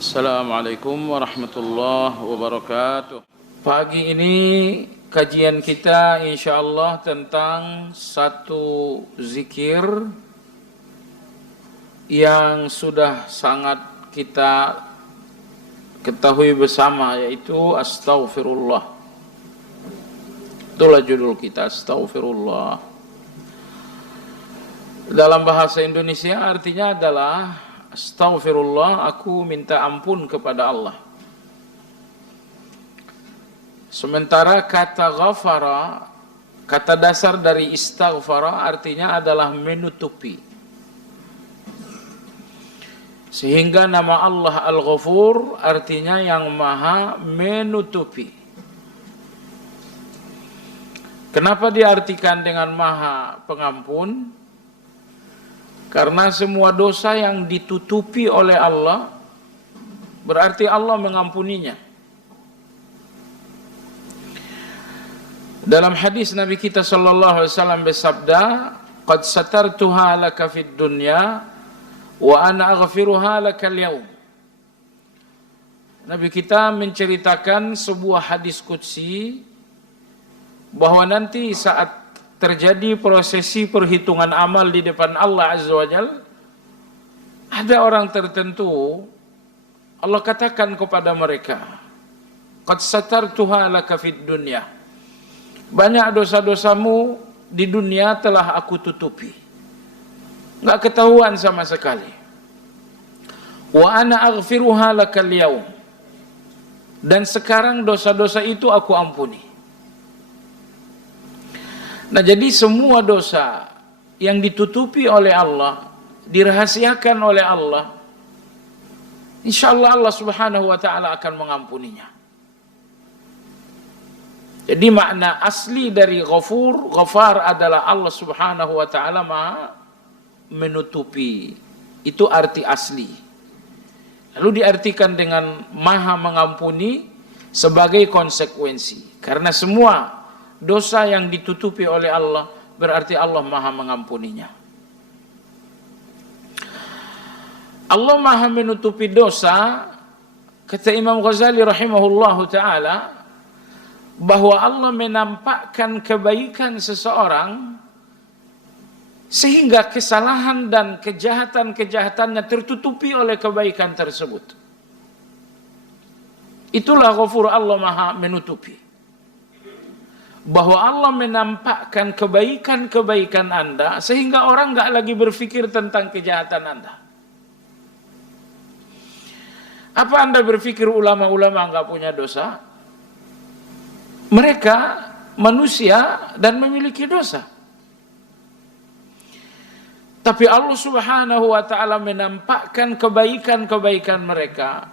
Assalamualaikum warahmatullahi wabarakatuh. Pagi ini kajian kita insyaallah tentang satu zikir yang sudah sangat kita ketahui bersama, yaitu astaghfirullah. Itulah judul kita, astaghfirullah. Dalam bahasa Indonesia artinya adalah astaghfirullah, aku minta ampun kepada Allah. Sementara kata ghafara, kata dasar dari istaghfara artinya adalah menutupi. Sehingga nama Allah Al-Ghafur artinya yang maha menutupi. Kenapa diartikan dengan maha pengampun? Karena semua dosa yang ditutupi oleh Allah berarti Allah mengampuninya. Dalam hadis Nabi kita sallallahu alaihi wasallam bersabda, "Qad satartuha laka fid dunya wa ana aghfiruha laka al-yaum." Nabi kita menceritakan sebuah hadis qudsi bahwa nanti saat terjadi prosesi perhitungan amal di depan Allah Azza wa Jalla, ada orang tertentu Allah katakan kepada mereka, "Qad satartuha laka fid dunya." Banyak dosa-dosamu di dunia telah aku tutupi, enggak ketahuan sama sekali. Wa ana aghfiruha lakal yaum. Dan sekarang dosa-dosa itu aku ampuni. Nah, jadi semua dosa yang ditutupi oleh Allah, dirahasiakan oleh Allah, insyaallah Allah Subhanahu wa taala akan mengampuninya. Jadi makna asli dari ghafar adalah Allah Subhanahu wa taala maha menutupi. Itu arti asli. Lalu diartikan dengan maha mengampuni sebagai konsekuensi. Karena semua dosa yang ditutupi oleh Allah berarti Allah maha mengampuninya. Allah maha menutupi dosa, kata Imam Ghazali rahimahullahu ta'ala, bahwa Allah menampakkan kebaikan seseorang sehingga kesalahan dan kejahatan-kejahatannya tertutupi oleh kebaikan tersebut. Itulah ghafur, Allah maha menutupi. Bahwa Allah menampakkan kebaikan-kebaikan Anda sehingga orang enggak lagi berpikir tentang kejahatan Anda. Apa Anda berpikir ulama-ulama enggak punya dosa? Mereka manusia dan memiliki dosa. Tapi Allah Subhanahu wa taala menampakkan kebaikan-kebaikan mereka.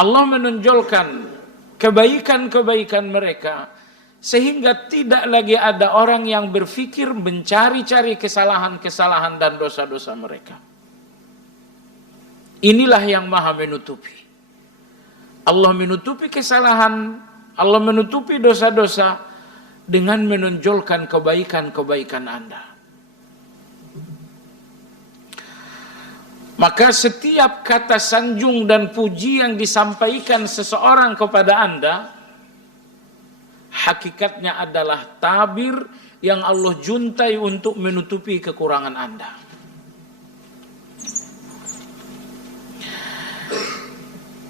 Allah menonjolkan kebaikan-kebaikan mereka sehingga tidak lagi ada orang yang berpikir mencari-cari kesalahan-kesalahan dan dosa-dosa mereka. Inilah yang maha menutupi. Allah menutupi kesalahan, Allah menutupi dosa-dosa dengan menonjolkan kebaikan-kebaikan Anda. Maka setiap kata sanjung dan puji yang disampaikan seseorang kepada Anda, hakikatnya adalah tabir yang Allah juntai untuk menutupi kekurangan Anda.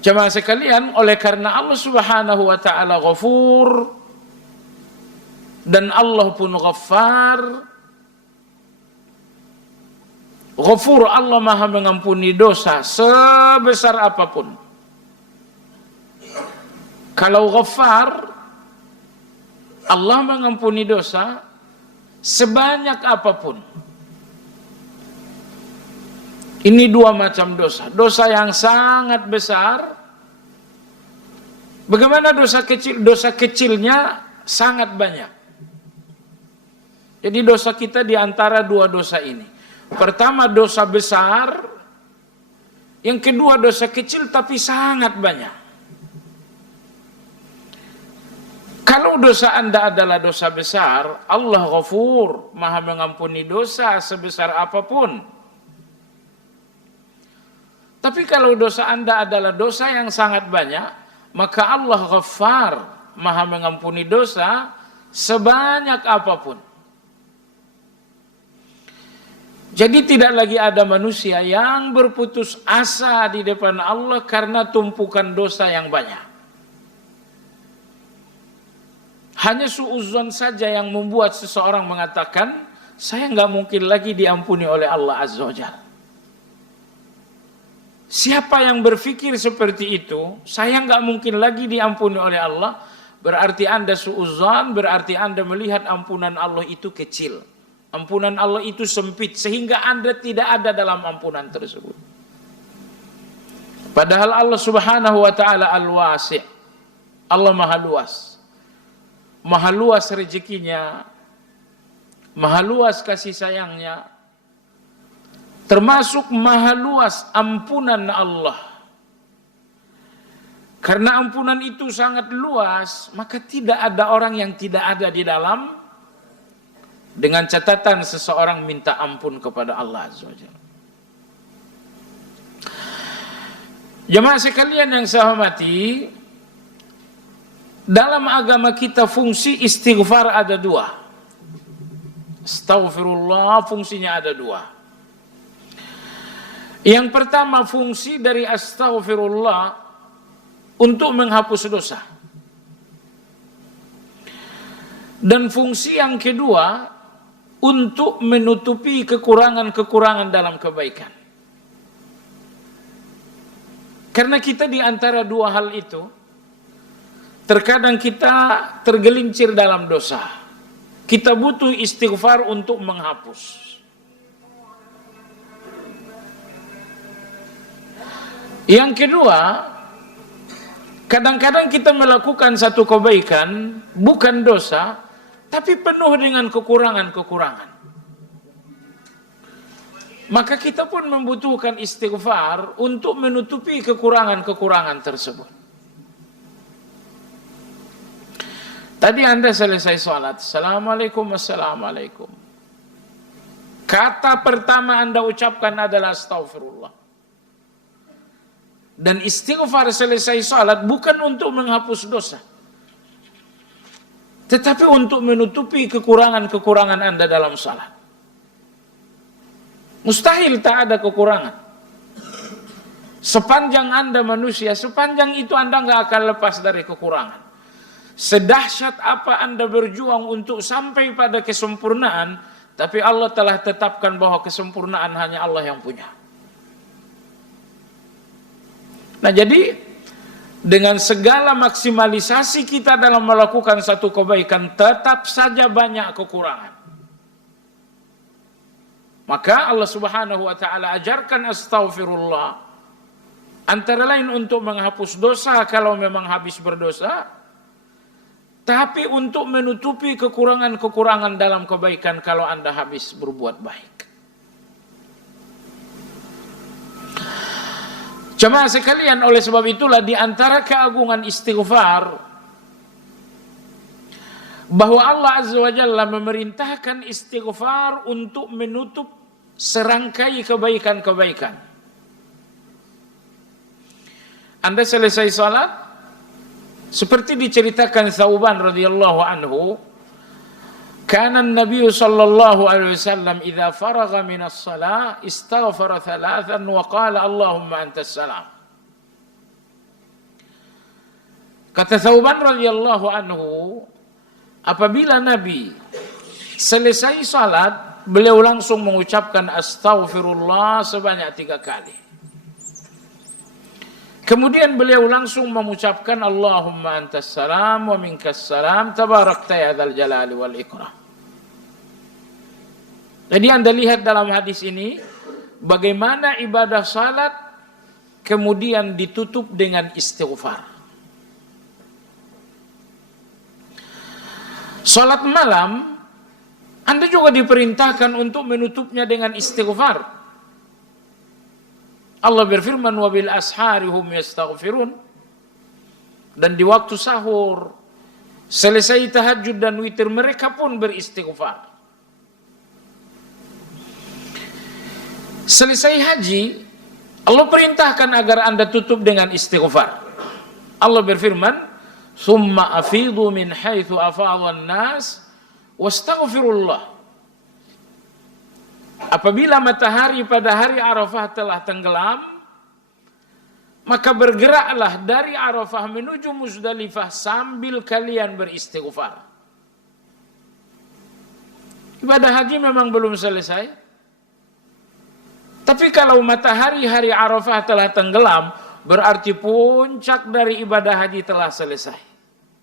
Jemaah sekalian, oleh karena Allah Subhanahu wa taala Ghafur dan Allah pun Ghaffar, Ghafur, Allah maha mengampuni dosa sebesar apapun. Kalau Ghaffar, Allah mengampuni dosa sebanyak apapun. Ini dua macam dosa. Dosa yang sangat besar. Bagaimana dosa kecil? Dosa kecilnya sangat banyak. Jadi dosa kita di antara dua dosa ini. Pertama dosa besar. Yang kedua dosa kecil tapi sangat banyak. Kalau dosa Anda adalah dosa besar, Allah Ghafur, maha mengampuni dosa sebesar apapun. Tapi kalau dosa Anda adalah dosa yang sangat banyak, maka Allah Ghaffar, Maha mengampuni dosa sebanyak apapun. Jadi tidak lagi ada manusia yang berputus asa di depan Allah karena tumpukan dosa yang banyak. Hanya suudzon saja yang membuat seseorang mengatakan, saya nggak mungkin lagi diampuni oleh Allah Azza wa Jalla. Siapa yang berpikir seperti itu, saya nggak mungkin lagi diampuni oleh Allah, berarti Anda suudzon, berarti Anda melihat ampunan Allah itu kecil. Ampunan Allah itu sempit, sehingga Anda tidak ada dalam ampunan tersebut. Padahal Allah Subhanahu wa ta'ala al-wasi'. Allah maha luas. Maha luas rezekinya, maha luas kasih sayangnya, termasuk maha luas ampunan Allah. Karena ampunan itu sangat luas, maka tidak ada orang yang tidak ada di dalam, dengan catatan seseorang minta ampun kepada Allah Azza wa Jalla. Jemaah sekalian yang saya hormati, dalam agama kita fungsi istighfar ada dua. Astaghfirullah fungsinya ada dua. Yang pertama, fungsi dari astaghfirullah untuk menghapus dosa. Dan fungsi yang kedua untuk menutupi kekurangan-kekurangan dalam kebaikan. Karena kita di antara dua hal itu, terkadang kita tergelincir dalam dosa. Kita butuh istighfar untuk menghapus. Yang kedua, kadang-kadang kita melakukan satu kebaikan, bukan dosa, tapi penuh dengan kekurangan-kekurangan. Maka kita pun membutuhkan istighfar untuk menutupi kekurangan-kekurangan tersebut. Tadi Anda selesai sholat, Assalamualaikum, Assalamualaikum. Kata pertama Anda ucapkan adalah Astaghfirullah. Dan istighfar selesai sholat bukan untuk menghapus dosa, tetapi untuk menutupi kekurangan-kekurangan Anda dalam sholat. Mustahil tak ada kekurangan. Sepanjang Anda manusia, sepanjang itu Anda nggak akan lepas dari kekurangan. Sedahsyat apa Anda berjuang untuk sampai pada kesempurnaan, tapi Allah telah tetapkan bahwa kesempurnaan hanya Allah yang punya. Nah jadi, dengan segala maksimalisasi kita dalam melakukan satu kebaikan, tetap saja banyak kekurangan. Maka Allah Subhanahu wa ta'ala ajarkan astaghfirullah, antara lain untuk menghapus dosa kalau memang habis berdosa, tapi untuk menutupi kekurangan-kekurangan dalam kebaikan kalau Anda habis berbuat baik. Jemaah sekalian, oleh sebab itulah di antara keagungan istighfar, bahwa Allah Azza wa Jalla memerintahkan istighfar untuk menutup serangkai kebaikan-kebaikan. Anda selesai salat, seperti diceritakan Thauban radhiyallahu anhu, kana an-nabiy sallallahu alaihi wasallam idza faragha min as-salah istaghfara thalathan wa qala Allahumma antas salam. Kata Thauban radhiyallahu anhu, apabila Nabi selesai salat, beliau langsung mengucapkan astaghfirullah sebanyak 3 kali. Kemudian beliau langsung mengucapkan Allahumma antas salam wa minkas salam tabarakta ya dzal jalali wal ikram. Jadi Anda lihat dalam hadis ini bagaimana ibadah salat kemudian ditutup dengan istighfar. Salat malam Anda juga diperintahkan untuk menutupnya dengan istighfar. Allah berfirman wa bil ashari hum yastaghfirun. Dan di waktu sahur, selesai tahajud dan witir, mereka pun beristighfar. Selesai haji, Allah perintahkan agar Anda tutup dengan istighfar. Allah berfirman, "Tsumma afidhu min haitsu afadhan nas wastaghfirullah." Apabila matahari pada hari Arafah telah tenggelam, maka bergeraklah dari Arafah menuju Muzdalifah sambil kalian beristighfar. Ibadah haji memang belum selesai. Tapi kalau matahari hari Arafah telah tenggelam, berarti puncak dari ibadah haji telah selesai.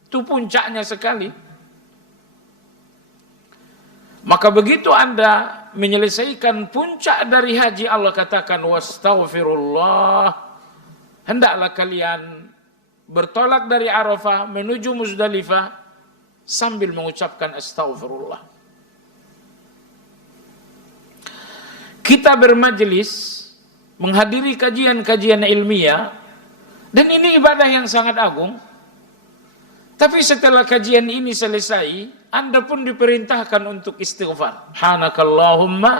Itu puncaknya sekali. Maka begitu Anda menyelesaikan puncak dari haji, Allah katakan wastaghfirullah. Hendaklah kalian bertolak dari Arafah menuju Muzdalifah sambil mengucapkan astaghfirullah. Kita bermajelis, menghadiri kajian-kajian ilmiah, dan ini ibadah yang sangat agung. Tapi setelah kajian ini selesai, Anda pun diperintahkan untuk istighfar. Subhanakallahumma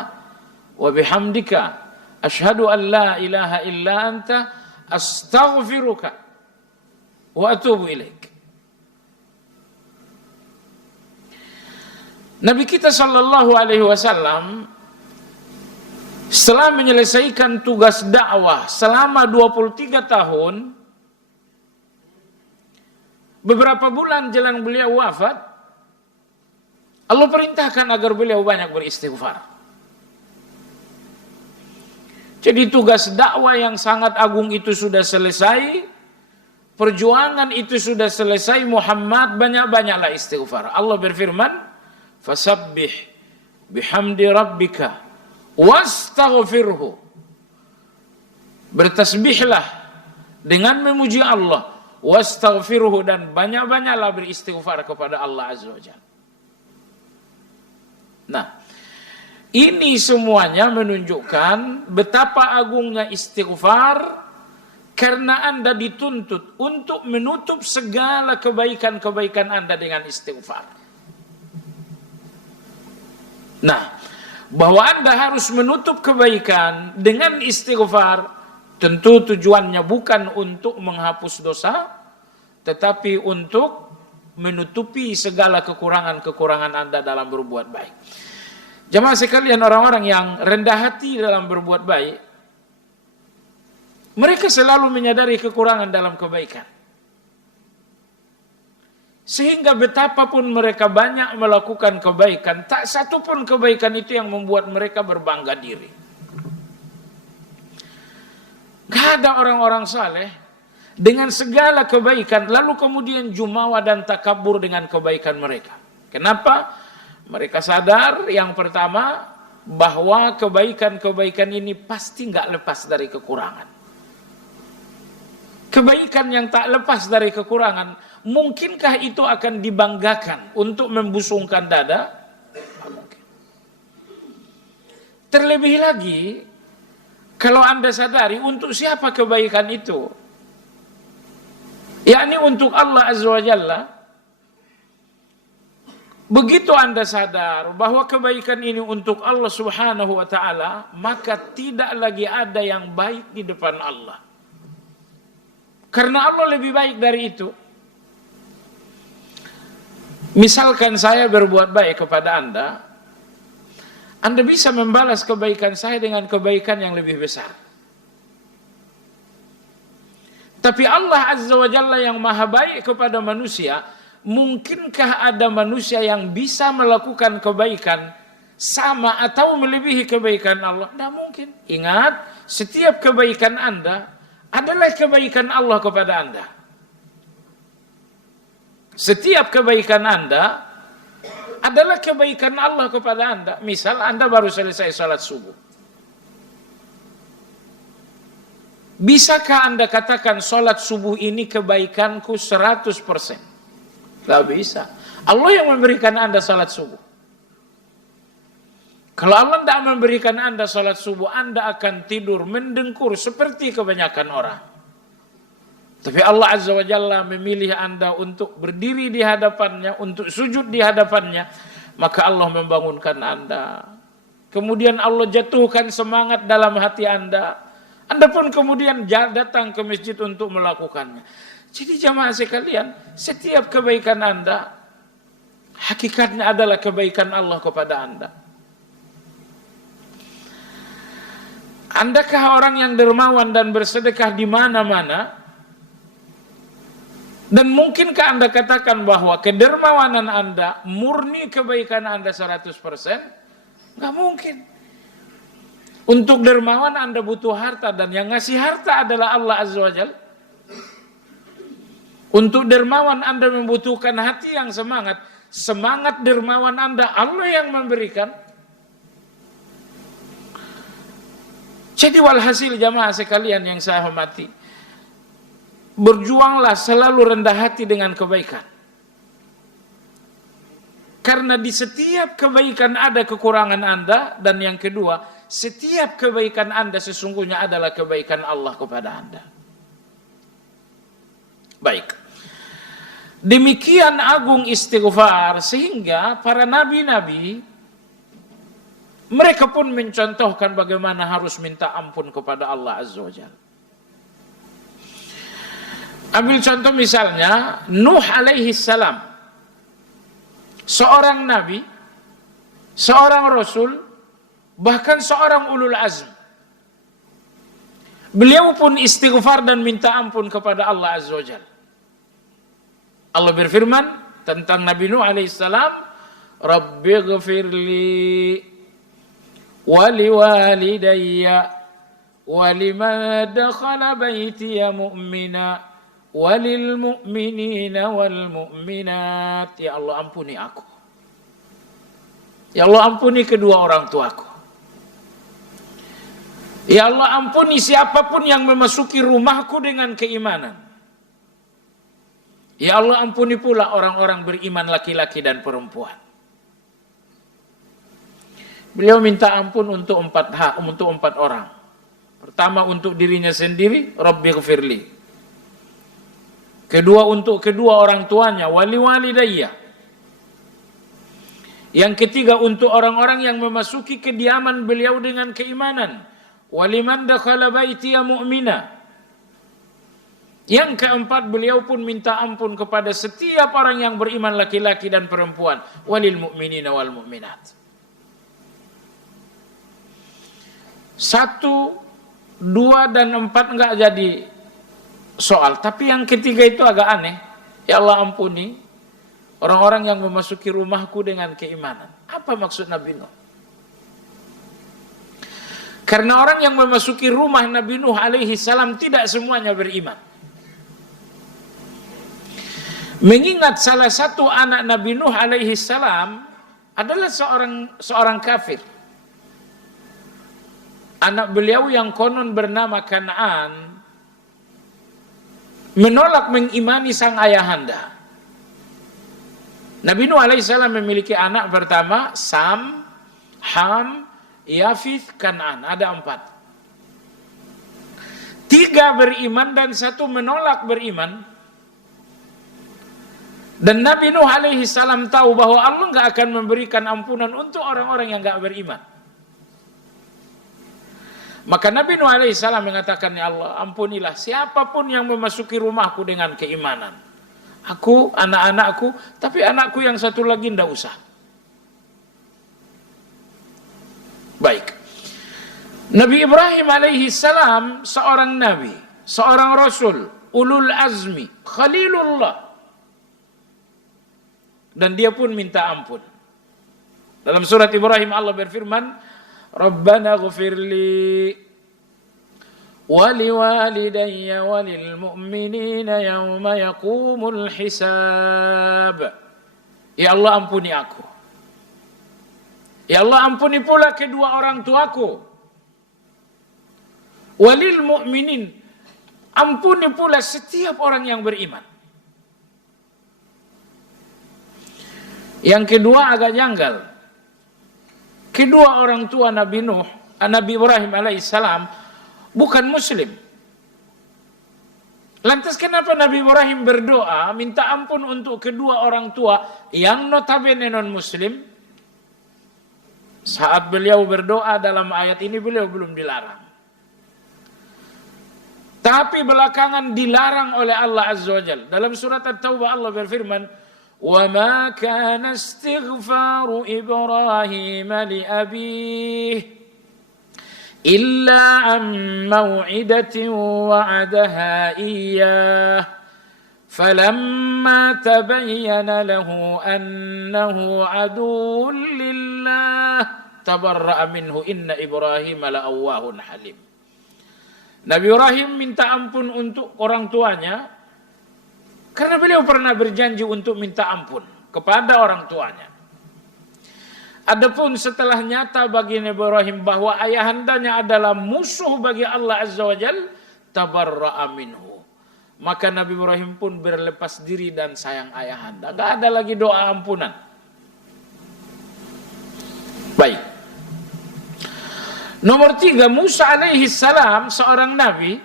wa bihamdika asyhadu an la ilaha illa anta astaghfiruka wa atubu ilaik. Nabi kita sallallahu alaihi wasallam setelah menyelesaikan tugas dakwah selama 23 tahun, beberapa bulan jelang beliau wafat, Allah perintahkan agar beliau banyak beristighfar. Jadi tugas dakwah yang sangat agung itu sudah selesai, perjuangan itu sudah selesai. Muhammad, banyak-banyaklah istighfar. Allah berfirman, "Fasabbih bihamdi rabbika wastaghfirhu." Bertasbihlah dengan memuji Allah, wastaghfirhu, dan banyak-banyaklah beristighfar kepada Allah Azza wa Jalla. Nah, ini semuanya menunjukkan betapa agungnya istighfar, karena Anda dituntut untuk menutup segala kebaikan-kebaikan Anda dengan istighfar. Nah, bahwa Anda harus menutup kebaikan dengan istighfar, tentu tujuannya bukan untuk menghapus dosa, tetapi untuk menutupi segala kekurangan-kekurangan Anda dalam berbuat baik. Jamaah sekalian, orang-orang yang rendah hati dalam berbuat baik, mereka selalu menyadari kekurangan dalam kebaikan. Sehingga betapapun mereka banyak melakukan kebaikan, tak satu pun kebaikan itu yang membuat mereka berbangga diri. Gak ada orang-orang saleh dengan segala kebaikan lalu kemudian jumawa dan takabur dengan kebaikan mereka. Kenapa? Mereka sadar yang pertama bahwa kebaikan-kebaikan ini pasti gak lepas dari kekurangan. Kebaikan yang tak lepas dari kekurangan, mungkinkah itu akan dibanggakan untuk membusungkan dada? Tak mungkin. Terlebih lagi, kalau Anda sadari untuk siapa kebaikan itu, yakni untuk Allah Azza wa Jalla. Begitu Anda sadar bahwa kebaikan ini untuk Allah Subhanahu wa Ta'ala, maka tidak lagi ada yang baik di depan Allah. Karena Allah lebih baik dari itu. Misalkan saya berbuat baik kepada Anda bisa membalas kebaikan saya dengan kebaikan yang lebih besar. Tapi Allah Azza wa Jalla yang maha baik kepada manusia, mungkinkah ada manusia yang bisa melakukan kebaikan sama atau melebihi kebaikan Allah? Tidak mungkin. Ingat, setiap kebaikan Anda adalah kebaikan Allah kepada Anda. Setiap kebaikan Anda adalah kebaikan Allah kepada Anda. Misal Anda baru selesai salat subuh. Bisakah Anda katakan salat subuh ini kebaikanku 100%? Tidak bisa. Allah yang memberikan Anda salat subuh. Kalau Allah tidak memberikan Anda salat subuh, Anda akan tidur mendengkur seperti kebanyakan orang. Tapi Allah Azza wa Jalla memilih Anda untuk berdiri di hadapannya, untuk sujud di hadapannya, maka Allah membangunkan Anda. Kemudian Allah jatuhkan semangat dalam hati Anda. Anda pun kemudian datang ke masjid untuk melakukannya. Jadi jamaah sekalian, setiap kebaikan Anda hakikatnya adalah kebaikan Allah kepada Anda. Andakah orang yang dermawan dan bersedekah di mana-mana? Dan mungkinkah Anda katakan bahwa kedermawanan Anda murni kebaikan Anda 100%? Nggak mungkin. Untuk dermawan Anda butuh harta, dan yang ngasih harta adalah Allah Azza wa Jalla. Untuk dermawan Anda membutuhkan hati yang semangat. Semangat dermawan Anda Allah yang memberikan. Jadi walhasil jamaah sekalian yang saya hormati, berjuanglah selalu rendah hati dengan kebaikan. Karena di setiap kebaikan ada kekurangan Anda, dan yang kedua, setiap kebaikan Anda sesungguhnya adalah kebaikan Allah kepada Anda. Baik. Demikian agung istighfar, sehingga para nabi-nabi mereka pun mencontohkan bagaimana harus minta ampun kepada Allah Azza wa Jalla. Ambil contoh misalnya Nuh alaihi salam, seorang nabi, seorang rasul, bahkan seorang ulul azm. Beliau pun istighfar dan minta ampun kepada Allah Azza wa Jalla. Allah berfirman tentang Nabi Nuh alaihissalam, Rabbighfirli waliwalidayya waliman dakhala baytiya mu'mina walil mu'minina wal mu'minat. Ya Allah, ampuni aku. Ya Allah, ampuni kedua orang tuaku. Ya Allah, ampuni siapapun yang memasuki rumahku dengan keimanan. Ya Allah, ampuni pula orang-orang beriman laki-laki dan perempuan. Beliau minta ampun untuk empat orang. Pertama untuk dirinya sendiri, Rabbighfirli. Kedua untuk kedua orang tuanya, waliwalidayya. Yang ketiga untuk orang-orang yang memasuki kediaman beliau dengan keimanan, waliman dakhala baitiya mu'mina. Yang keempat, beliau pun minta ampun kepada setiap orang yang beriman laki-laki dan perempuan, walil mu'minina wal mu'minat. 1, 2, dan 4 enggak jadi soal, tapi yang ketiga itu agak aneh. Ya Allah, ampuni orang-orang yang memasuki rumahku dengan keimanan. Apa maksud Nabi Nuh? Karena orang yang memasuki rumah Nabi Nuh alaihi salam tidak semuanya beriman. Mengingat salah satu anak Nabi Nuh alaihi salam adalah seorang kafir. Anak beliau yang konon bernama Kan'an menolak mengimani sang ayahanda. Nabi Nuh alaihi salam memiliki anak pertama Sam, Ham, Yafith, Kan'an. Ada 4. 3 beriman dan 1 menolak beriman. Dan Nabi Nuh alaihi salam tahu bahwa Allah enggak akan memberikan ampunan untuk orang-orang yang enggak beriman. Maka Nabi Nuh alaihi salam mengatakan, ya Allah, ampunilah siapapun yang memasuki rumahku dengan keimanan. Aku, anak-anakku, tapi anakku yang satu lagi enggak usah. Baik. Nabi Ibrahim alaihi salam seorang nabi, seorang rasul, ulul azmi, khalilullah. Dan dia pun minta ampun. Dalam surat Ibrahim Allah berfirman, Rabbana ghfirli waliwalidayya walil mu'minina yawma yaqumul hisab. Ya Allah, ampuni aku. Ya Allah, ampuni pula kedua orang tuaku. Walil mu'minin, ampuni pula setiap orang yang beriman. Yang kedua agak janggal. Kedua orang tua Nabi Nuh, Nabi Ibrahim alaihissalam bukan muslim. Lantas kenapa Nabi Ibrahim berdoa minta ampun untuk kedua orang tua yang notabene non muslim? Saat beliau berdoa dalam ayat ini beliau belum dilarang. Tapi belakangan dilarang oleh Allah Azza wa Jalla. Dalam surat At-Taubah Allah berfirman, وَمَا كَانَ اسْتِغْفَارُ إِبْرَاهِيمَ لِأَبِيهِ إِلَّا عَنْ مَوْعِدَةٍ وَعَدَهَا إِيَّاهُ فَلَمَّا تَبَيَّنَ لَهُ أَنَّهُ عَدُوٌّ لِلَّهِ تَبَرَّأَ مِنْهُ إِنَّ إِبْرَاهِيمَ لَأَوَّاهٌ حَلِيمٌ. Nabi Ibrahim minta ampun untuk orang tuanya karena beliau pernah berjanji untuk minta ampun kepada orang tuanya. Adapun setelah nyata bagi Nabi Ibrahim bahwa ayahandanya adalah musuh bagi Allah Azza wa Jalla, tabarra'a minhu. Maka Nabi Ibrahim pun berlepas diri dan sayang ayahanda. Gak ada lagi doa ampunan. Baik. Nomor 3, Musa alaihi salam, seorang nabi,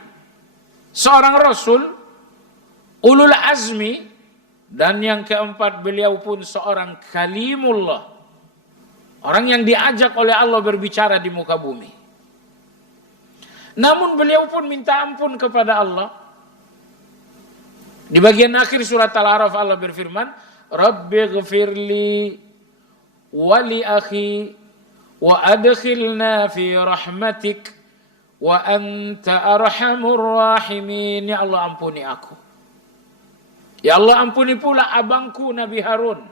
seorang rasul, ulul azmi, dan yang keempat beliau pun seorang kalimullah. Orang yang diajak oleh Allah berbicara di muka bumi. Namun beliau pun minta ampun kepada Allah. Di bagian akhir surat Al-A'raf Allah berfirman, Rabbi ghafirli wa li akhi wa adkhilna fi rahmatik wa anta arhamur rahimin. Ya Allah, ampuni aku. Ya Allah, ampuni pula abangku Nabi Harun.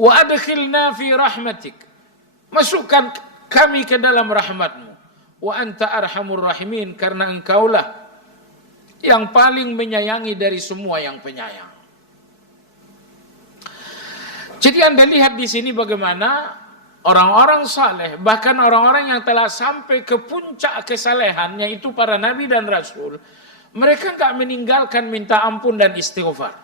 Wa adkhilna fi rahmatik. Masukkan kami ke dalam rahmatmu. Wa anta arhamur rahimin, karena engkaulah yang paling menyayangi dari semua yang penyayang. Jadi Anda lihat di sini bagaimana orang-orang saleh, bahkan orang-orang yang telah sampai ke puncak kesalehan, yaitu para nabi dan rasul, mereka enggak meninggalkan minta ampun dan istighfar.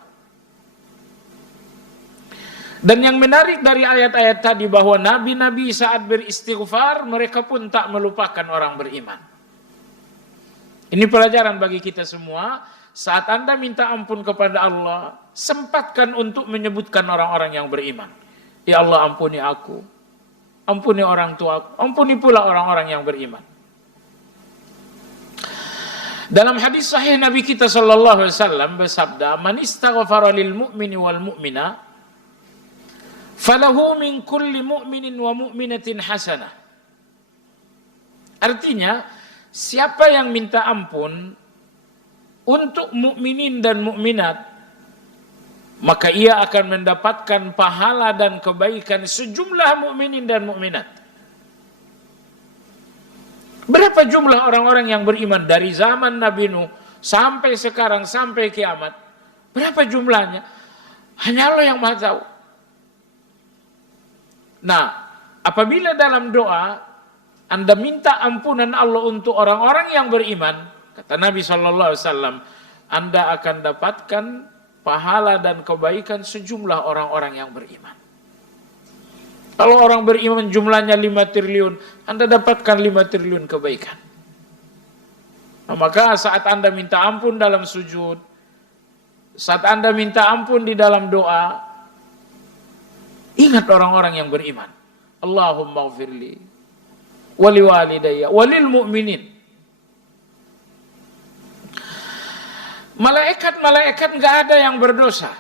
Dan yang menarik dari ayat-ayat tadi bahwa nabi-nabi saat beristighfar mereka pun tak melupakan orang beriman. Ini pelajaran bagi kita semua. Saat Anda minta ampun kepada Allah, sempatkan untuk menyebutkan orang-orang yang beriman. Ya Allah, ampuni aku, ampuni orang tuaku, ampuni pula orang-orang yang beriman. Dalam hadis sahih Nabi kita sallallahu alaihi wasallam bersabda, "Man istaghfara lil mu'mini wal mu'mina falahu min kulli mu'minin wa mu'minatin hasanah." Artinya, siapa yang minta ampun untuk mukminin dan mukminat, maka ia akan mendapatkan pahala dan kebaikan sejumlah mukminin dan mukminat. Berapa jumlah orang-orang yang beriman dari zaman Nabi Nuh sampai sekarang, sampai kiamat? Berapa jumlahnya? Hanya Allah yang Maha tahu. Nah, apabila dalam doa Anda minta ampunan Allah untuk orang-orang yang beriman, kata Nabi SAW, Anda akan dapatkan pahala dan kebaikan sejumlah orang-orang yang beriman. Kalau orang beriman jumlahnya 5 triliun, Anda dapatkan 5 triliun kebaikan. Nah, maka saat Anda minta ampun dalam sujud, saat Anda minta ampun di dalam doa, ingat orang-orang yang beriman. Allahumma ghfirli wali walidayya walil mu'minin. Malaikat-malaikat enggak ada yang berdosa.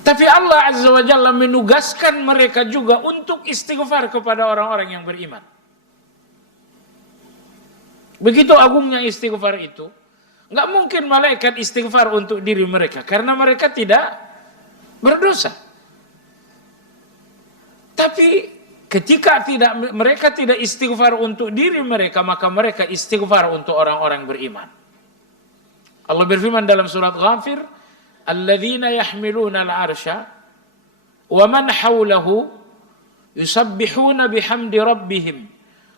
Tapi Allah Azza wa Jalla menugaskan mereka juga untuk istighfar kepada orang-orang yang beriman. Begitu agungnya istighfar itu. Enggak mungkin malaikat istighfar untuk diri mereka karena mereka tidak berdosa. Tapi ketika mereka tidak istighfar untuk diri mereka, maka mereka istighfar untuk orang-orang beriman. Allah berfirman dalam surat Ghafir, "Alladzina yahmiluna al-'arsya wa man hawlahu yusabbihuna bihamdi rabbihim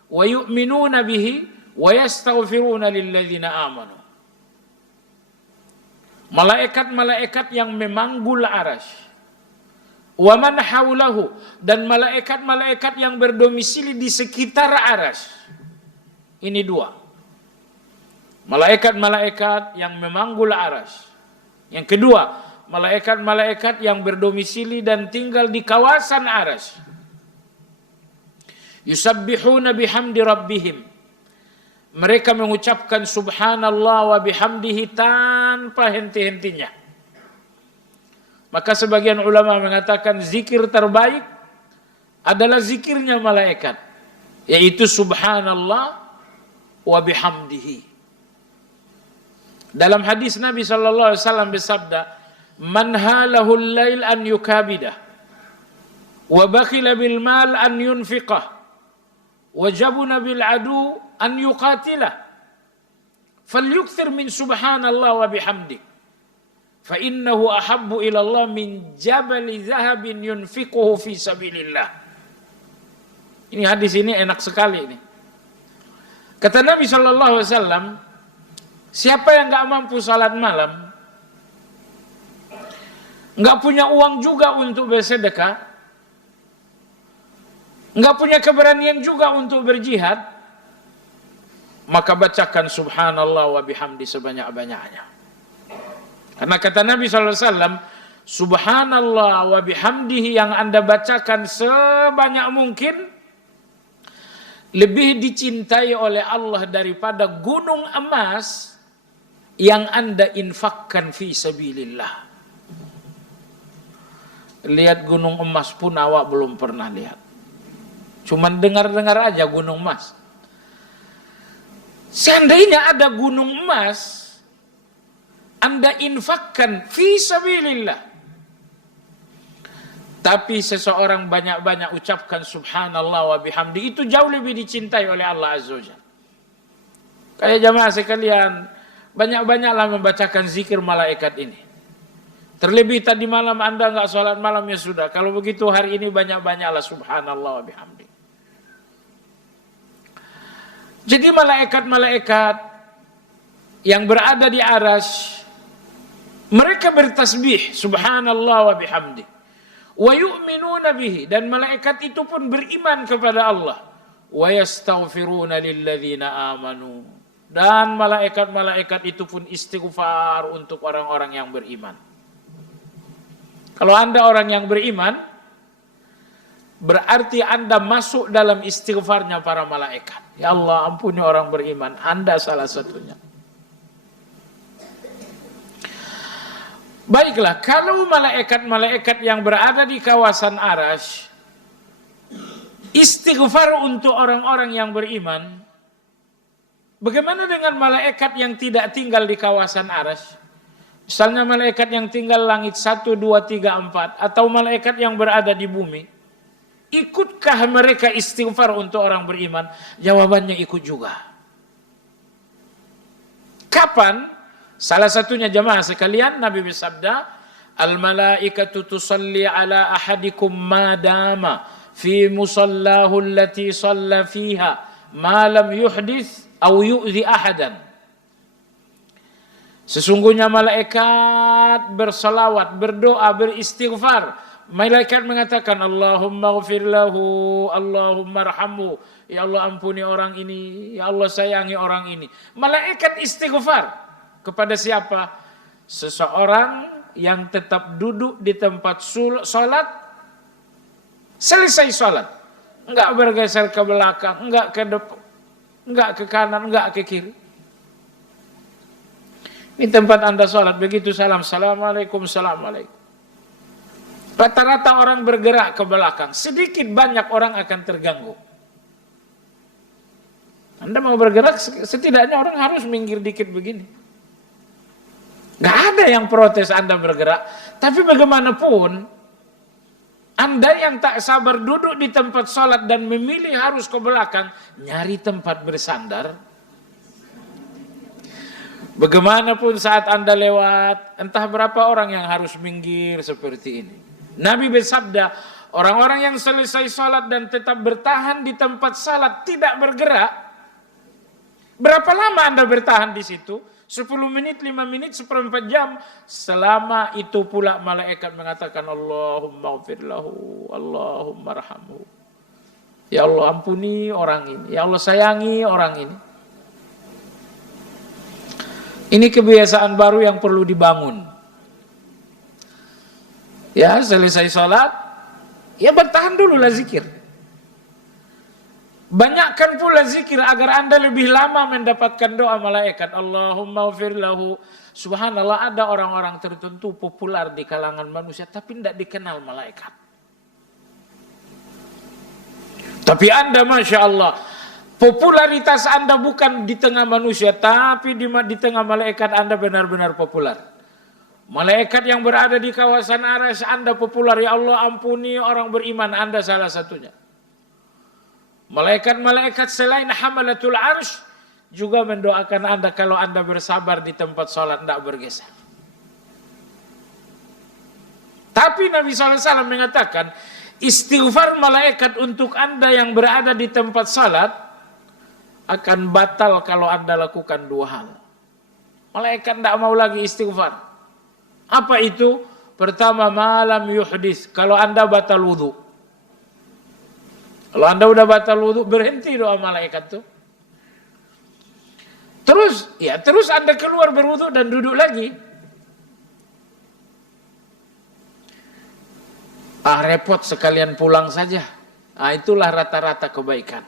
wa yu'minuna bihi wa yastaghfiruna lilladzina amanu." Malaikat-malaikat yang memanggul arsy, wa man hawlahu, dan malaikat-malaikat yang berdomisili di sekitar arsy. Ini dua. Malaikat-malaikat yang memanggul arsy. Yang kedua, malaikat-malaikat yang berdomisili dan tinggal di kawasan arsy. Yusabbihuna bihamdi rabbihim. mereka mengucapkan subhanallah wa bihamdihi tanpa henti-hentinya. Maka sebagian ulama mengatakan zikir terbaik adalah zikirnya malaikat, yaitu subhanallah wa bihamdihi. Dalam hadis Nabi sallallahu alaihi wasallam bersabda, "Man halahul lail an yukabidah, wa bakhila bil mal an yunfiqah, wa jabuna bil adu an yuqatilah, falyukthir min subhanallah wa bihamdi, fa innahu ahabbu ila Allah min jabali zahabin yunfiquhu fi sabilillah." Ini hadis ini enak sekali ini. Kata Nabi sallallahu alaihi wasallam, siapa yang enggak mampu salat malam, enggak punya uang juga untuk bersedekah, enggak punya keberanian juga untuk berjihad, maka bacakan subhanallah wa bihamdi sebanyak-banyaknya. Karena kata Nabi SAW, subhanallah wa bihamdihi yang Anda bacakan sebanyak mungkin lebih dicintai oleh Allah daripada gunung emas yang Anda infakkan fi sabilillah. Lihat gunung emas pun awak belum pernah lihat. Cuman dengar-dengar aja gunung emas. Seandainya ada gunung emas, Anda infakkan fi sabilillah, tapi seseorang banyak-banyak ucapkan subhanallah wa bihamdi, itu jauh lebih dicintai oleh Allah Azza wa Jalla. Kayak jamaah sekalian, banyak-banyaklah membacakan zikir malaikat ini. Terlebih tadi malam Anda enggak sholat malam, ya sudah. Kalau begitu hari ini banyak-banyaklah subhanallah wa bihamdi. Jadi malaikat-malaikat yang berada di arsy, mereka bertasbih subhanallah wa bihamdi, wa yu'minuna bihi, dan malaikat itu pun beriman kepada Allah, wa yastaghfiruna lilladzina amanu, dan malaikat-malaikat itu pun istighfar untuk orang-orang yang beriman. Kalau Anda orang yang beriman, berarti Anda masuk dalam istighfarnya para malaikat. Ya Allah, ampuni orang beriman. Anda salah satunya. Baiklah, kalau malaikat-malaikat yang berada di kawasan arsy istighfar untuk orang-orang yang beriman, bagaimana dengan malaikat yang tidak tinggal di kawasan arsy? Misalnya malaikat yang tinggal langit 1, 2, 3, 4, atau malaikat yang berada di bumi. Ikutkah mereka istighfar untuk orang beriman? Jawabannya ikut juga. Kapan? Salah satunya jamaah sekalian, Nabi bersabda, "Al-malaikatu tusalli ala ahadikum madama fi musallahu allati shalla fiha ma lam yuhdits aw yu'zi ahadan." Sesungguhnya malaikat bersalawat, berdoa, beristighfar. Malaikat mengatakan, Allahumma ghfir lahu, Allahumma arhamhu, ya Allah ampuni orang ini, ya Allah sayangi orang ini. Malaikat istighfar kepada siapa? Seseorang yang tetap duduk di tempat sholat, selesai sholat, enggak bergeser ke belakang, enggak ke depan, enggak ke kanan, enggak ke kiri. Ini tempat Anda sholat, begitu salam, assalamualaikum, assalamualaikum. Rata-rata orang bergerak ke belakang, sedikit banyak orang akan terganggu. Anda mau bergerak, setidaknya orang harus minggir dikit begini. Gak ada yang protes Anda bergerak, tapi bagaimanapun, Anda yang tak sabar duduk di tempat sholat dan memilih harus ke belakang, nyari tempat bersandar. Bagaimanapun saat Anda lewat, entah berapa orang yang harus minggir seperti ini. Nabi bersabda, orang-orang yang selesai salat dan tetap bertahan di tempat salat, tidak bergerak. Berapa lama Anda bertahan di situ? 10 menit, 5 menit, 1/4 jam. Selama itu pula malaikat mengatakan, Allahumma ghfir lahu, Allahumma arhamhu. Ya Allah ampuni orang ini, ya Allah sayangi orang ini. Ini kebiasaan baru yang perlu dibangun. Ya, selesai sholat, ya bertahan dulu lah zikir. Banyakkan pula zikir agar Anda lebih lama mendapatkan doa malaikat. Allahumma ghfir lahu. Subhanallah, ada orang-orang tertentu populer di kalangan manusia tapi tidak dikenal malaikat. Tapi Anda Masya Allah, popularitas Anda bukan di tengah manusia, tapi di tengah malaikat Anda benar-benar populer. Malaikat yang berada di kawasan arsy Anda populer. Ya Allah, ampuni orang beriman, Anda salah satunya. Malaikat-malaikat selain hamalatul arsy juga mendoakan Anda kalau Anda bersabar di tempat sholat, tidak bergeser. Tapi Nabi SAW mengatakan, istighfar malaikat untuk Anda yang berada di tempat salat akan batal kalau Anda lakukan dua hal. Malaikat tidak mau lagi istighfar. Apa itu? Pertama, malam yuhdis, kalau Anda batal wudu. Kalau Anda udah batal wudu, berhenti doa malaikat tuh. Terus Anda keluar berwudu dan duduk lagi. Repot, sekalian pulang saja. Itulah rata-rata kebaikan.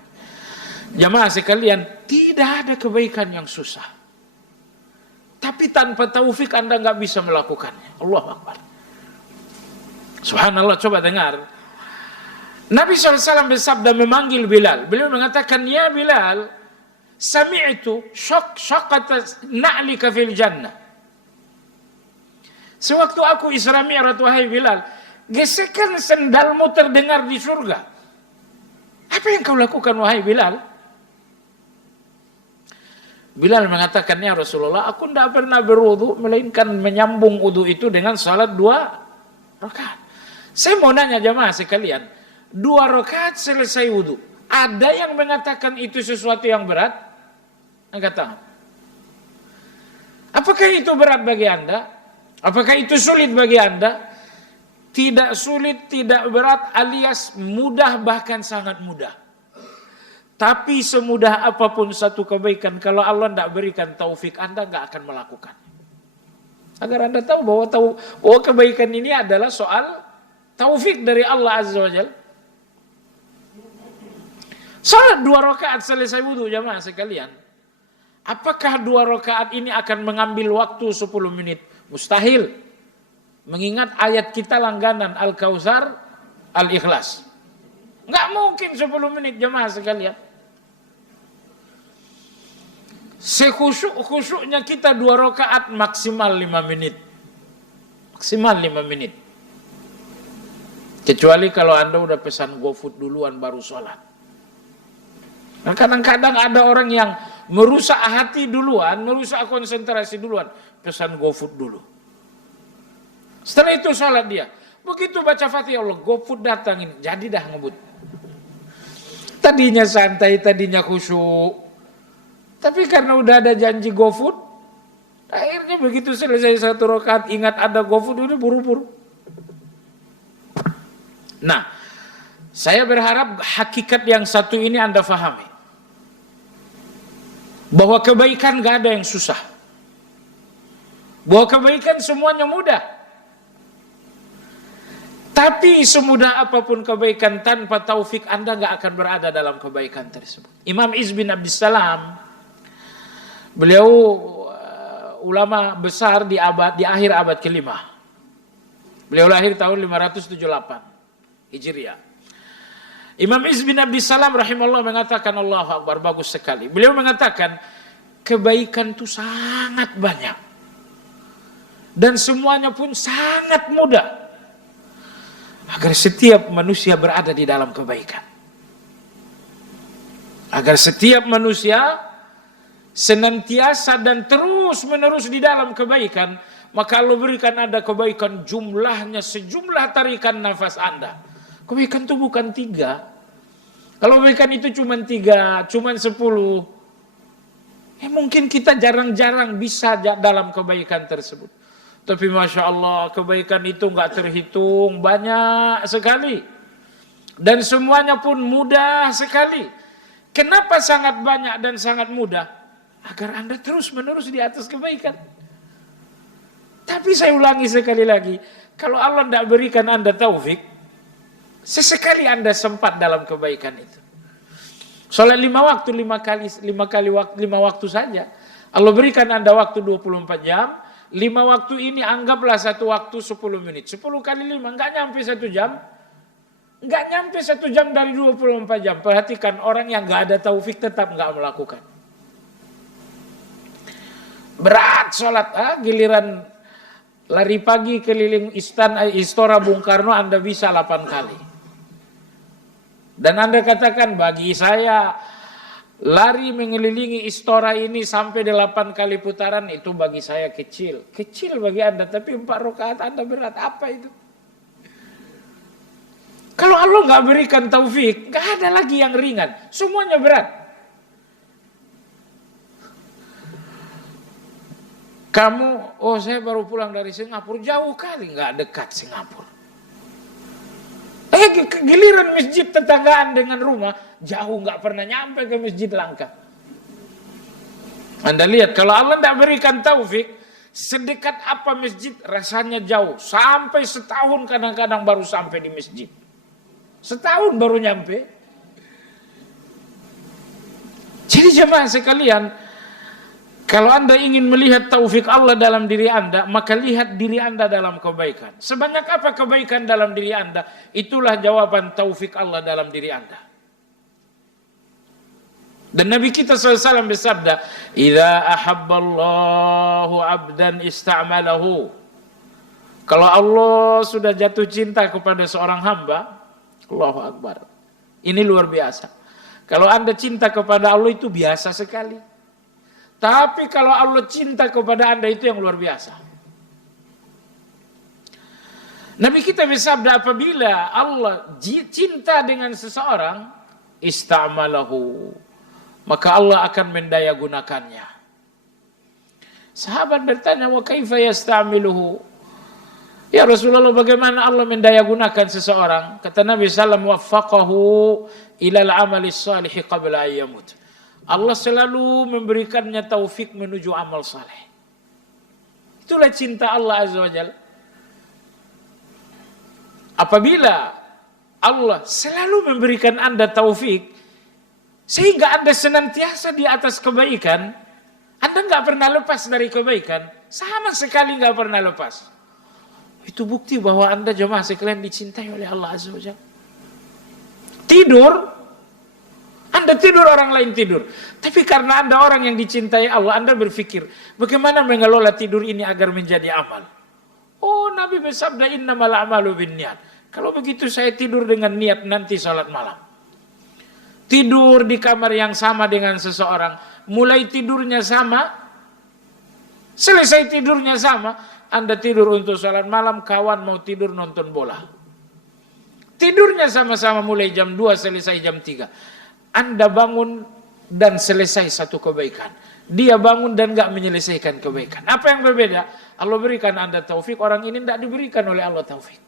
Jamaah sekalian, tidak ada kebaikan yang susah. Tapi tanpa taufik Anda nggak bisa melakukannya. Allahu Akbar. Subhanallah, coba dengar. Nabi SAW bersabda memanggil Bilal. Beliau mengatakan, ya Bilal, sami'tu syaqqata na'lika fil jannah. Sewaktu aku Isra Mi'raj, wahai Bilal, gesekan sendalmu terdengar di surga. Apa yang kau lakukan wahai Bilal? Bilal mengatakan, ya Rasulullah, aku tidak pernah berwudu melainkan menyambung wudu itu dengan salat 2 rakaat. Saya mau nanya jamaah sekalian, 2 rakaat selesai wudu. Ada yang mengatakan itu sesuatu yang berat? Angkat tangan. Apakah itu berat bagi Anda? Apakah itu sulit bagi Anda? Tidak sulit, tidak berat, alias mudah, bahkan sangat mudah. Tapi semudah apapun satu kebaikan, kalau Allah tidak berikan taufik, Anda nggak akan melakukan. Agar Anda tahu bahwa kebaikan ini adalah soal taufik dari Allah Azza wa Jalla. Salat 2 rakaat selesai wudu jamaah sekalian. Apakah 2 rakaat ini akan mengambil waktu 10 menit? Mustahil. Mengingat ayat kita langganan Al-Kautsar, Al-Ikhlas. Nggak mungkin 10 menit jemaah sekalian. Sekhusyuk-khusyuknya kita 2 rakaat maksimal 5 menit. Maksimal 5 menit. Kecuali kalau Anda udah pesan GoFood duluan baru sholat. Nah, kadang-kadang ada orang yang merusak hati duluan, merusak konsentrasi duluan. Pesan GoFood dulu. Setelah itu sholat dia. Begitu baca Fatihah, Allah, GoFood datangin. Jadi dah ngebut. Tadinya santai, tadinya khusyuk. Tapi karena udah ada janji GoFood, akhirnya begitu selesai 1 rakaat, ingat ada GoFood, udah buru-buru. Nah, saya berharap hakikat yang satu ini Anda fahami. Bahwa kebaikan gak ada yang susah. Bahwa kebaikan semuanya mudah. Tapi semudah apapun kebaikan, tanpa taufik Anda gak akan berada dalam kebaikan tersebut. Imam Izz bin Abdissalam, beliau ulama besar di akhir abad ke-5. Beliau lahir tahun 578 Hijriah. Imam Izz bin Abdissalam rahimahullah mengatakan, Allahu Akbar, bagus sekali. Beliau mengatakan, kebaikan itu sangat banyak. Dan semuanya pun sangat mudah. Agar setiap manusia berada di dalam kebaikan. Agar setiap manusia senantiasa dan terus menerus di dalam kebaikan, maka Allah berikan Anda kebaikan jumlahnya sejumlah tarikan nafas Anda. Kebaikan itu bukan 3. Kalau kebaikan itu cuma 3, cuma 10, mungkin kita jarang-jarang bisa dalam kebaikan tersebut. Tapi Masya Allah, kebaikan itu nggak terhitung, banyak sekali. Dan semuanya pun mudah sekali. Kenapa sangat banyak dan sangat mudah? Agar Anda terus menerus di atas kebaikan. Tapi saya ulangi sekali lagi, kalau Allah tidak berikan Anda taufik, sesekali Anda sempat dalam kebaikan itu. Sholat 5 waktu, 5 waktu saja. Allah berikan Anda waktu 24 jam, 5 waktu ini anggaplah satu waktu 10 menit. 10 kali 5, enggak nyampe 1 jam. Enggak nyampe 1 jam dari 24 jam. Perhatikan, orang yang enggak ada taufik tetap enggak melakukan. Berat sholat, giliran lari pagi keliling Istora Bung Karno Anda bisa 8 kali. Dan Anda katakan, bagi saya lari mengelilingi Istora ini sampai 8 kali putaran itu bagi saya kecil. Kecil bagi Anda, tapi 4 rakaat Anda berat. Apa itu? Kalau Allah nggak berikan taufik, nggak ada lagi yang ringan. Semuanya berat. Kamu, saya baru pulang dari Singapura, jauh kali, nggak dekat Singapura. Giliran masjid tetanggaan dengan rumah, jauh, nggak pernah nyampe ke masjid langka. Anda lihat, kalau Allah tidak berikan taufik, sedekat apa masjid rasanya jauh. Sampai setahun kadang-kadang baru sampai di masjid. Setahun baru nyampe. Jadi jemaah sekalian, kalau Anda ingin melihat taufik Allah dalam diri Anda, maka lihat diri Anda dalam kebaikan. Sebanyak apa kebaikan dalam diri Anda, itulah jawaban taufik Allah dalam diri Anda. Dan Nabi kita SAW bersabda, "Idza ahabballahu 'abdan ista'malahu." Kalau Allah sudah jatuh cinta kepada seorang hamba, Allahu Akbar. Ini luar biasa. Kalau Anda cinta kepada Allah itu biasa sekali. Tapi kalau Allah cinta kepada Anda itu yang luar biasa. Nabi kita bersabda, apabila Allah cinta dengan seseorang, ista'malahu, maka Allah akan mendaya gunakannya. Sahabat bertanya, wa kaifa yasta'miluhu? Ya Rasulullah, bagaimana Allah mendaya gunakan seseorang? Kata Nabi SAW, waffaqahu ilal amali salihi qabla ayyamut. Allah selalu memberikannya taufik menuju amal saleh. Itulah cinta Allah Azza wa Jalla. Apabila Allah selalu memberikan Anda taufik, sehingga Anda senantiasa di atas kebaikan, Anda nggak pernah lepas dari kebaikan, sama sekali nggak pernah lepas. Itu bukti bahwa Anda jemaah sekalian dicintai oleh Allah Azza wa Jalla. Tidur, Anda tidur, orang lain tidur. Tapi karena Anda orang yang dicintai Allah, Anda berpikir, bagaimana mengelola tidur ini agar menjadi amal? Oh, Nabi bersabda, innamal a'malu binniyat. Kalau begitu saya tidur dengan niat nanti salat malam. Tidur di kamar yang sama dengan seseorang, mulai tidurnya sama, selesai tidurnya sama, Anda tidur untuk salat malam, kawan mau tidur nonton bola. Tidurnya sama-sama mulai jam 2, selesai jam 3. Anda bangun dan selesai satu kebaikan. Dia bangun dan gak menyelesaikan kebaikan. Apa yang berbeda? Allah berikan Anda taufik, orang ini tidak diberikan oleh Allah taufik.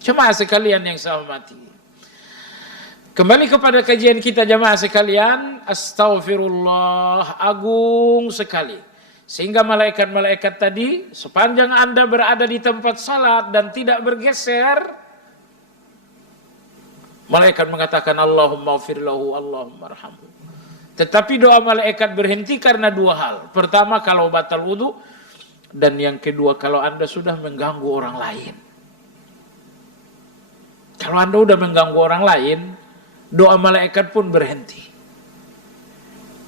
Jemaah sekalian yang saya hormati, kembali kepada kajian kita jemaah sekalian, astaghfirullah, agung sekali. Sehingga malaikat-malaikat tadi, sepanjang Anda berada di tempat salat dan tidak bergeser, malaikat mengatakan Allahumma ghfir lahu, Allahumma arhamhu. Tetapi doa malaikat berhenti karena 2 hal. Pertama, kalau batal wudu, dan yang kedua, kalau Anda sudah mengganggu orang lain. Kalau Anda sudah mengganggu orang lain, doa malaikat pun berhenti.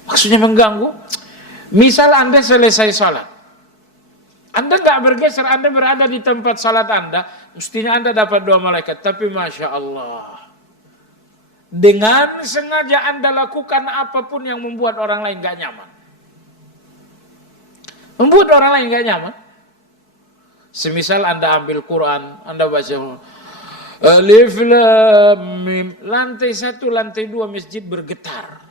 Maksudnya mengganggu, misal Anda selesai salat, Anda nggak bergeser, Anda berada di tempat salat Anda, mestinya Anda dapat doa malaikat. Tapi Masya Allah, dengan sengaja Anda lakukan apapun yang membuat orang lain gak nyaman. Membuat orang lain gak nyaman. Semisal Anda ambil Quran, Anda baca Alif Lam Mim, lantai 1, lantai 2 masjid bergetar.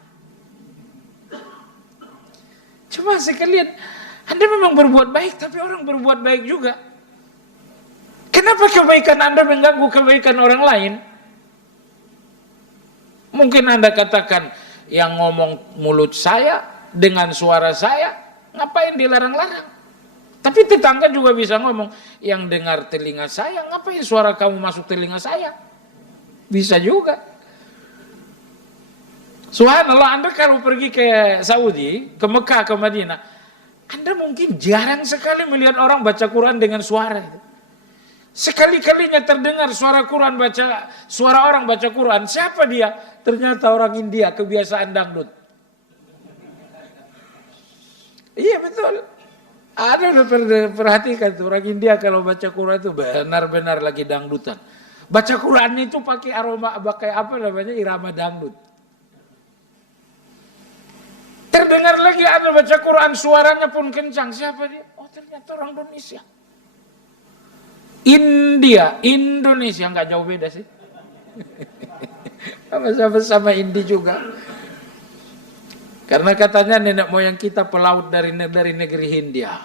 Cuma sekalian, Anda memang berbuat baik, tapi orang berbuat baik juga. Kenapa kebaikan Anda mengganggu kebaikan orang lain? Mungkin Anda katakan, yang ngomong mulut saya dengan suara saya, ngapain dilarang-larang? Tapi tetangga juga bisa ngomong, yang dengar telinga saya, ngapain suara kamu masuk telinga saya? Bisa juga. Subhanallah, Anda kalau pergi ke Saudi, ke Mekah, ke Madinah, Anda mungkin jarang sekali melihat orang baca Quran dengan suara. Sekali-kalinya terdengar suara orang baca Quran. Siapa dia? Ternyata orang India, kebiasaan dangdut. Iya betul. Ada udah perhatikan tuh, orang India kalau baca Quran itu benar-benar lagi dangdutan. Baca Quran itu pakai irama dangdut. Terdengar lagi ada baca Quran, suaranya pun kencang. Siapa dia? Oh ternyata orang Indonesia. Indonesia nggak jauh beda sih. Sama-sama Indi juga. Karena katanya nenek moyang kita pelaut dari negeri Hindia.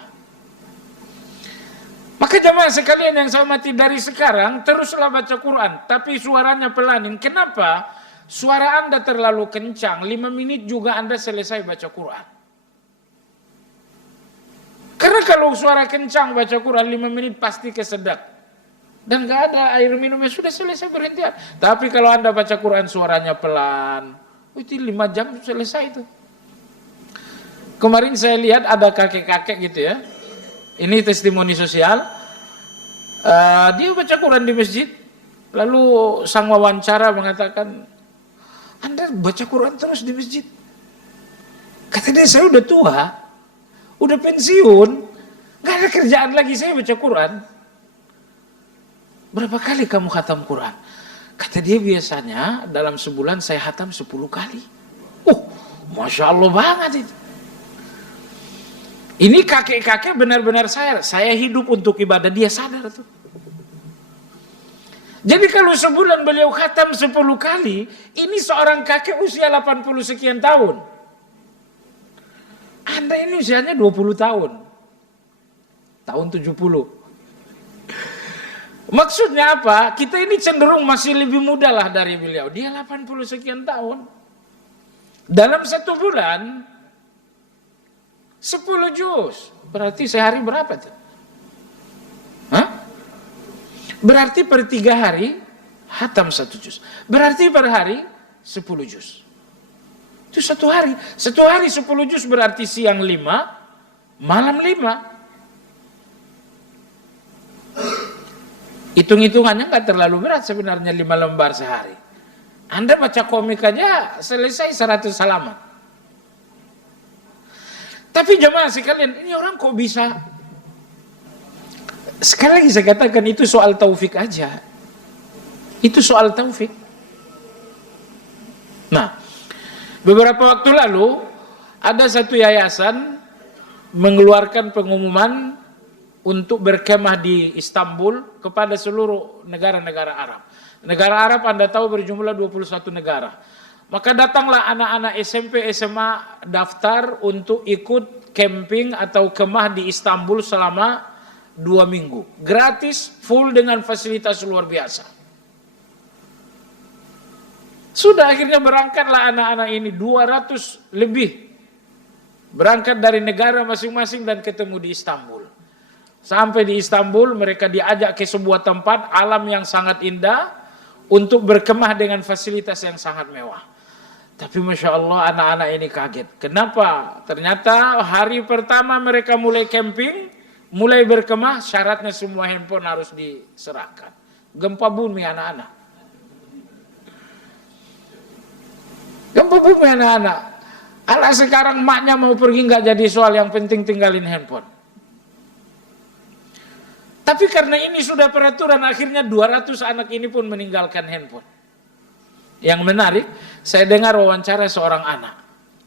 Maka jemaah sekalian yang saya hormati, dari sekarang teruslah baca Quran, tapi suaranya pelanin. Kenapa? Suara Anda terlalu kencang, 5 menit juga Anda selesai baca Quran. Karena kalau suara kencang baca Quran 5 menit pasti kesedak. Dan gak ada air minumnya, sudah selesai, berhenti. Tapi kalau Anda baca Quran suaranya pelan, itu 5 jam selesai itu. Kemarin saya lihat ada kakek-kakek gitu ya. Ini testimoni sosial. Dia baca Quran di masjid. Lalu sang wawancara mengatakan, Anda baca Quran terus di masjid? Kata dia, saya udah tua, udah pensiun, gak ada kerjaan lagi, saya baca Quran. Berapa kali kamu khatam Quran? Kata dia, biasanya dalam sebulan saya khatam 10 kali. Masya Allah banget itu. Ini kakek-kakek benar-benar saya hidup untuk ibadah, dia sadar tuh. Jadi kalau sebulan beliau khatam 10 kali, ini seorang kakek usia 80 sekian tahun. Anda ini usianya 20 tahun. Tahun 70. Maksudnya apa? Kita ini cenderung masih lebih muda lah dari beliau. Dia 80 sekian tahun. Dalam 1 bulan 10 juz. Berarti sehari berapa tuh? Berarti per 3 hari khatam 1 juz. Berarti per hari 10 juz. Itu 1 hari. 1 hari 10 juz berarti siang 5, malam 5. Hitung-hitungannya nggak terlalu berat sebenarnya, 5 lembar sehari. Anda baca komik aja selesai 100 halaman. Tapi jemaah sekalian, ini orang kok bisa? Sekali lagi saya katakan, itu soal taufik aja. Itu soal taufik. Nah, beberapa waktu lalu ada satu yayasan mengeluarkan pengumuman untuk berkemah di Istanbul kepada seluruh negara-negara Arab. Negara Arab Anda tahu berjumlah 21 negara. Maka datanglah anak-anak SMP, SMA daftar untuk ikut camping atau kemah di Istanbul selama 2 minggu. Gratis, full dengan fasilitas luar biasa. Sudah akhirnya berangkatlah anak-anak ini, 200 lebih. Berangkat dari negara masing-masing dan ketemu di Istanbul. Sampai di Istanbul mereka diajak ke sebuah tempat alam yang sangat indah untuk berkemah dengan fasilitas yang sangat mewah. Tapi Masya Allah anak-anak ini kaget. Kenapa? Ternyata hari pertama mereka mulai camping, mulai berkemah, syaratnya semua handphone harus diserahkan. Gempa bumi anak-anak. Gempa bumi anak-anak. Alah sekarang maknya mau pergi nggak jadi soal, yang penting tinggalin handphone. Tapi karena ini sudah peraturan, akhirnya 200 anak ini pun meninggalkan handphone. Yang menarik, saya dengar wawancara seorang anak,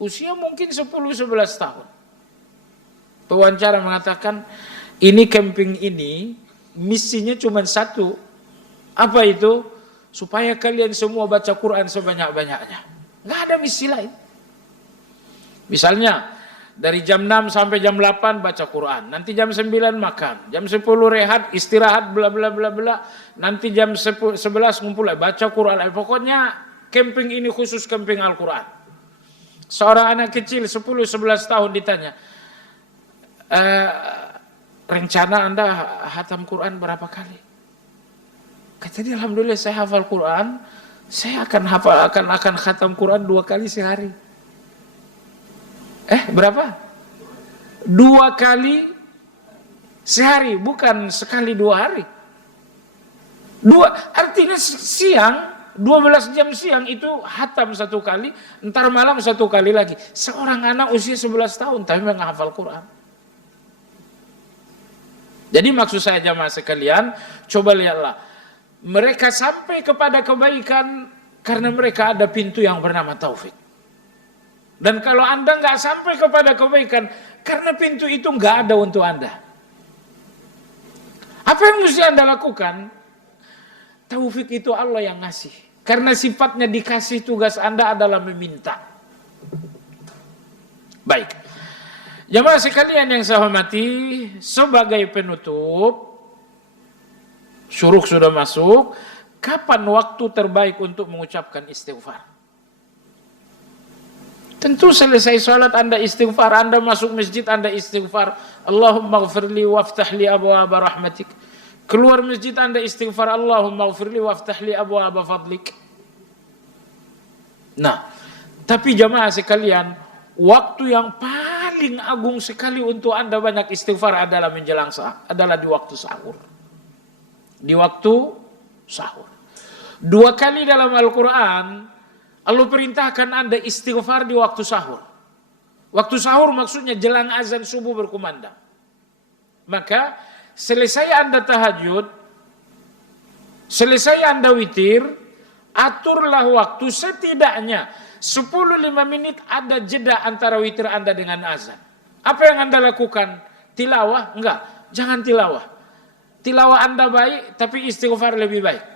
usia mungkin 10-11 tahun. Pewawancara mengatakan, ini camping ini misinya cuma satu. Apa itu? Supaya kalian semua baca Quran sebanyak-banyaknya. Nggak ada misi lain. Misalnya, dari jam 6 sampai jam 8 baca Quran. Nanti jam 9 makan. Jam 10 rehat, istirahat, bla bla bla bla. Nanti jam 11 ngumpul lagi, baca Quran. Pokoknya camping ini khusus camping Al-Quran. Seorang anak kecil 10-11 tahun ditanya, rencana Anda hatam Quran berapa kali? Kata dia, alhamdulillah saya hafal Quran saya akan hafal, akan khatam Quran 2 kali sehari. Berapa? 2 kali sehari, bukan sekali 2 hari. Artinya siang, 12 jam siang itu hatam 1 kali, ntar malam 1 kali lagi. Seorang anak usia 11 tahun tapi menghafal Quran. Jadi maksud saya jamaah sekalian, coba lihatlah. Mereka sampai kepada kebaikan karena mereka ada pintu yang bernama taufik. Dan kalau Anda nggak sampai kepada kebaikan, karena pintu itu nggak ada untuk Anda. Apa yang mesti Anda lakukan? Taufik itu Allah yang ngasih. Karena sifatnya dikasih, tugas Anda adalah meminta. Baik. Jamaah sekalian yang saya hormati, sebagai penutup, syuruk sudah masuk, kapan waktu terbaik untuk mengucapkan istighfar? Tentu selesai sholat Anda istighfar, Anda masuk masjid Anda istighfar, Allahumma ghfirli waftahli abwaaba rahmatik. Keluar masjid Anda istighfar, Allahumma ghfirli waftahli abwaaba fadlik. Nah, tapi jamaah sekalian, waktu yang paling agung sekali untuk Anda banyak istighfar adalah adalah di waktu sahur. Di waktu sahur. 2 kali dalam Al-Quran Allah perintahkan Anda istighfar di waktu sahur. Waktu sahur maksudnya jelang azan subuh berkumandang. Maka selesai Anda tahajud, selesai Anda witir, aturlah waktu setidaknya 10-15 menit ada jeda antara witir Anda dengan azan. Apa yang Anda lakukan? Tilawah? Enggak, jangan tilawah. Tilawah Anda baik, tapi istighfar lebih baik.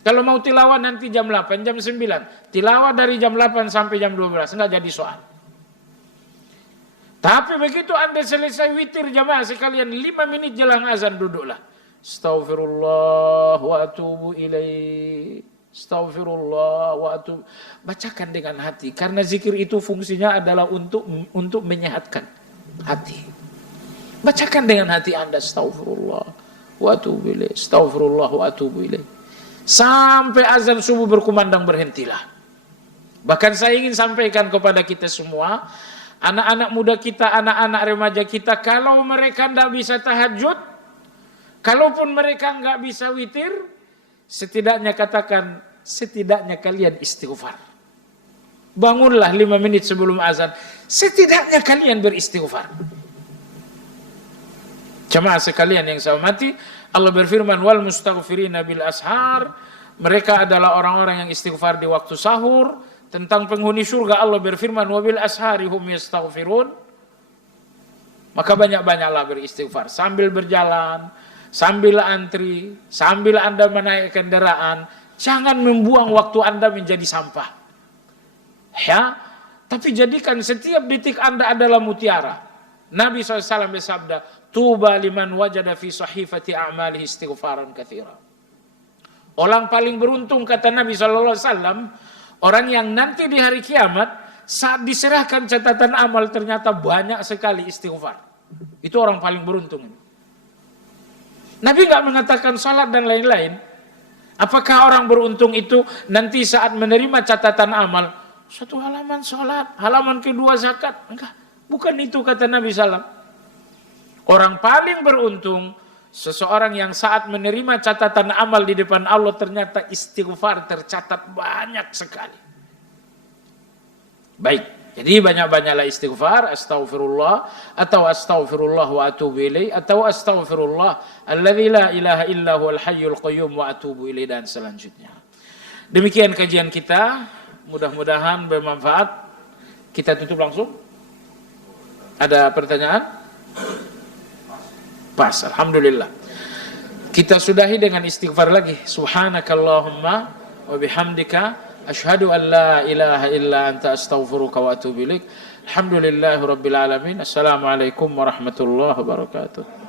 Kalau mau tilawah nanti jam 8, jam 9. Tilawah dari jam 8 sampai jam 12, enggak jadi soal. Tapi begitu Anda selesai witir jamaah sekalian, 5 menit jelang azan duduklah. Astaghfirullah wa atubu ilaih. Astaghfirullah wa atubu. Bacakan dengan hati, karena zikir itu fungsinya adalah untuk menyehatkan hati. Bacakan dengan hati Anda, astaghfirullah wa atubu ilaih. Astaghfirullah wa atubu ilaih. Sampai azan subuh berkumandang, berhentilah. Bahkan saya ingin sampaikan kepada kita semua, anak-anak muda kita, anak-anak remaja kita, kalau mereka tidak bisa tahajud, kalaupun mereka nggak bisa witir, setidaknya katakan, setidaknya kalian istighfar. Bangunlah 5 menit sebelum azan, setidaknya kalian beristighfar. Jemaah sekalian yang saya hormati, Allah berfirman, wal mustaghfirina bil ashar, mereka adalah orang-orang yang istighfar di waktu sahur. Tentang penghuni surga Allah berfirman, wabil ashari hum yastaghfirun. Maka banyak-banyaklah beristighfar sambil berjalan, sambil antri, sambil Anda menaik kendaraan. Jangan membuang waktu Anda menjadi sampah. Ya, tapi jadikan setiap detik Anda adalah mutiara. Nabi SAW bersabda, tuba liman wajada fi sahifati a'malihi istighfaran katsira. Orang paling beruntung, kata Nabi SAW, orang yang nanti di hari kiamat saat diserahkan catatan amal ternyata banyak sekali istighfar. Itu orang paling beruntung. Nabi nggak mengatakan salat dan lain-lain. Apakah orang beruntung itu nanti saat menerima catatan amal, 1 halaman salat, halaman kedua zakat? Enggak, bukan itu kata Nabi SAW. Orang paling beruntung seseorang yang saat menerima catatan amal di depan Allah ternyata istighfar tercatat banyak sekali. Baik, jadi banyak-banyaklah istighfar, astaghfirullah atau astaghfirullah wa atubu ilaih atau astaghfirullah alladzi la ilaha illa huwal hayyul qayyum wa atubu ilaih dan selanjutnya. Demikian kajian kita, mudah-mudahan bermanfaat. Kita tutup langsung. Ada pertanyaan? Pas, alhamdulillah. Kita sudahi dengan istighfar lagi. Subhanakallahumma wa bihamdika asyhadu an la ilaha illa anta astaghfiruka wa atubu ilaik. Alhamdulillahirabbil alamin. Assalamualaikum warahmatullahi wabarakatuh.